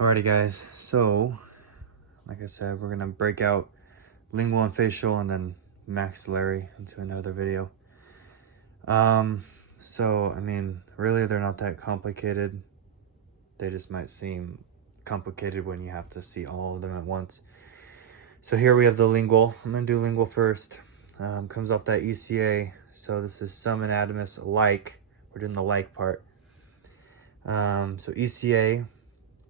Alrighty guys, so like I said, we're gonna break out lingual and facial and then maxillary into another video. Um, I mean, really they're not that complicated. They just might seem complicated when you have to see all of them at once. So here we have the lingual. I'm gonna do lingual first. Comes off that ECA. So this is some anatomist like. We're doing the like part. So ECA.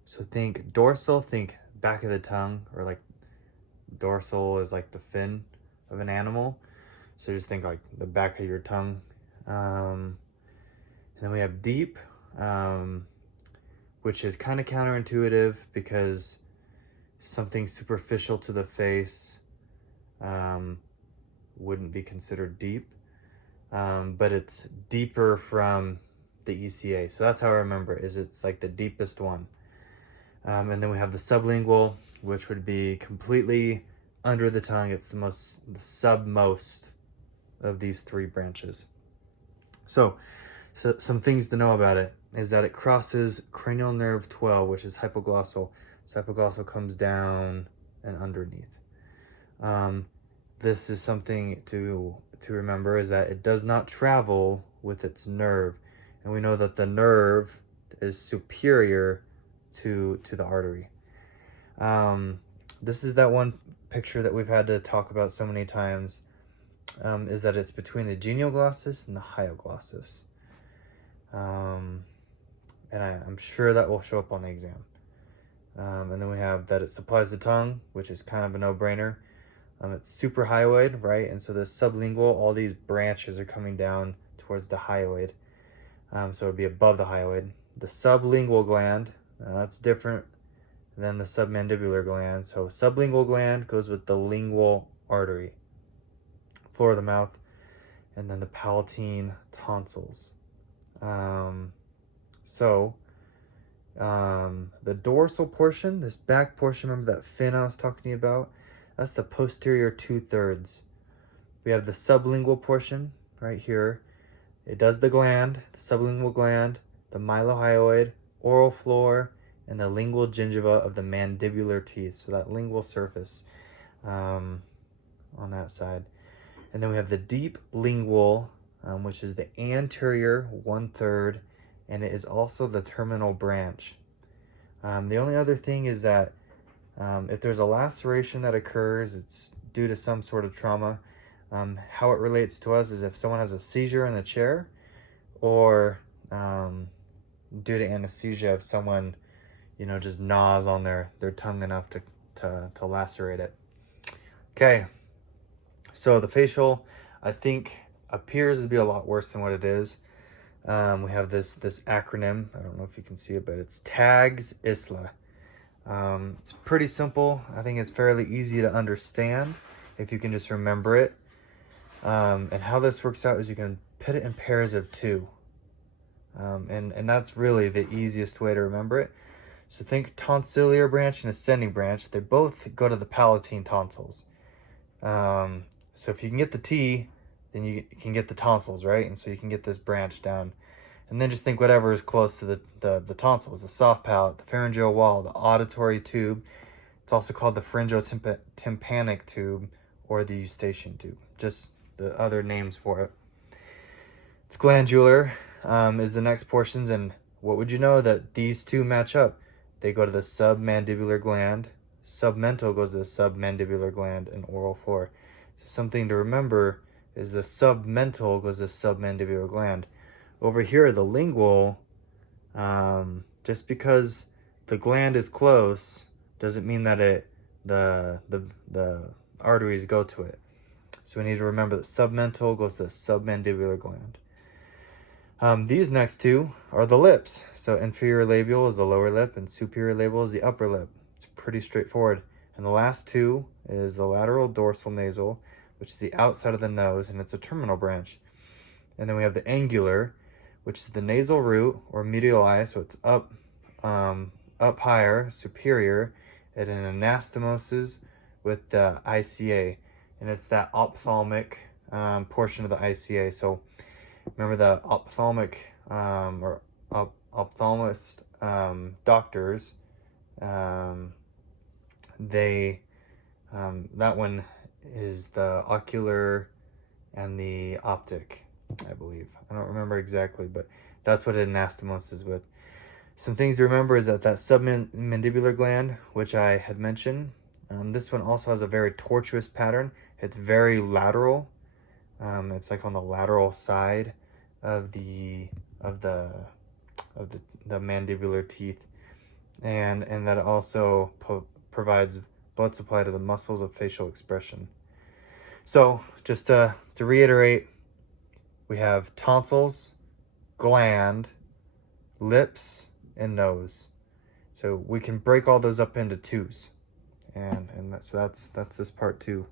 So think dorsal, think back of the tongue, or like dorsal is like the fin of an animal. So just think like the back of your tongue. And then we have deep, which is kind of counterintuitive because something superficial to the face wouldn't be considered deep, but it's deeper from the ECA. So that's how I remember it, is it's like the deepest one. And then we have the sublingual, which would be completely under the tongue. It's the submost of these three branches. So some things to know about it is that it crosses cranial nerve 12, which is hypoglossal. So hypoglossal comes down and underneath. This is something to remember, is that it does not travel with its nerve. And we know that the nerve is superior to the artery. This is that one picture that we've had to talk about so many times, is that it's between the genioglossus and the hyoglossus. And I'm sure that will show up on the exam. And then we have that it supplies the tongue, which is kind of a no-brainer. It's suprahyoid, right? And so the sublingual, all these branches are coming down towards the hyoid. So it would be above the hyoid. The sublingual gland, that's different than the submandibular gland. So sublingual gland goes with the lingual artery, floor of the mouth, and then the palatine tonsils. The dorsal portion, this back portion, remember that fin I was talking to you about? That's the posterior 2/3. We have the sublingual portion right here. It does the gland, the sublingual gland, the mylohyoid, oral floor, and the lingual gingiva of the mandibular teeth. So that lingual surface on that side. And then we have the deep lingual, which is the anterior 1/3, and it is also the terminal branch. The only other thing is that if there's a laceration that occurs, it's due to some sort of trauma. How it relates to us is if someone has a seizure in the chair, or due to anesthesia, if someone, just gnaws on their tongue enough to lacerate it. Okay, so the facial, I think, appears to be a lot worse than what it is. We have this acronym. I don't know if you can see it, but it's TAGS ISLA. It's pretty simple. I think it's fairly easy to understand if you can just remember it. And how this works out is you can put it in pairs of 2. And that's really the easiest way to remember it. So think tonsiliar branch and ascending branch. They both go to the palatine tonsils. So if you can get the T, then you can get the tonsils, right? And so you can get this branch down. And then just think whatever is close to the tonsils, the soft palate, the pharyngeal wall, the auditory tube. It's also called the pharyngotympanic tube or the eustachian tube, just the other names for it. It's glandular is the next portions, and what would you know that these two match up? They go to the submandibular gland. Submental goes to the submandibular gland and oral floor. So something to remember is the submental goes to the submandibular gland. Over here, the lingual, just because the gland is close doesn't mean that the arteries go to it. So we need to remember that submental goes to the submandibular gland. These next two are the lips. So inferior labial is the lower lip and superior labial is the upper lip. It's pretty straightforward. And the last two is the lateral dorsal nasal, which is the outside of the nose, and it's a terminal branch. And then we have the angular, which is the nasal root or medial eye, so it's up higher, superior, and an anastomoses with the ICA, and it's that ophthalmic portion of the ICA. So remember the ophthalmic or ophthalmist doctors, They that one is the ocular and the optic, I believe. I don't remember exactly, but that's what an anastomose is with. Some things to remember is that submandibular gland, which I had mentioned, this one also has a very tortuous pattern. It's very lateral. It's like on the lateral side of the of the of the mandibular teeth, and that also provides blood supply to the muscles of facial expression. So just to reiterate, we have tonsils, gland, lips, and nose. So we can break all those up into twos, and so that's this part 2.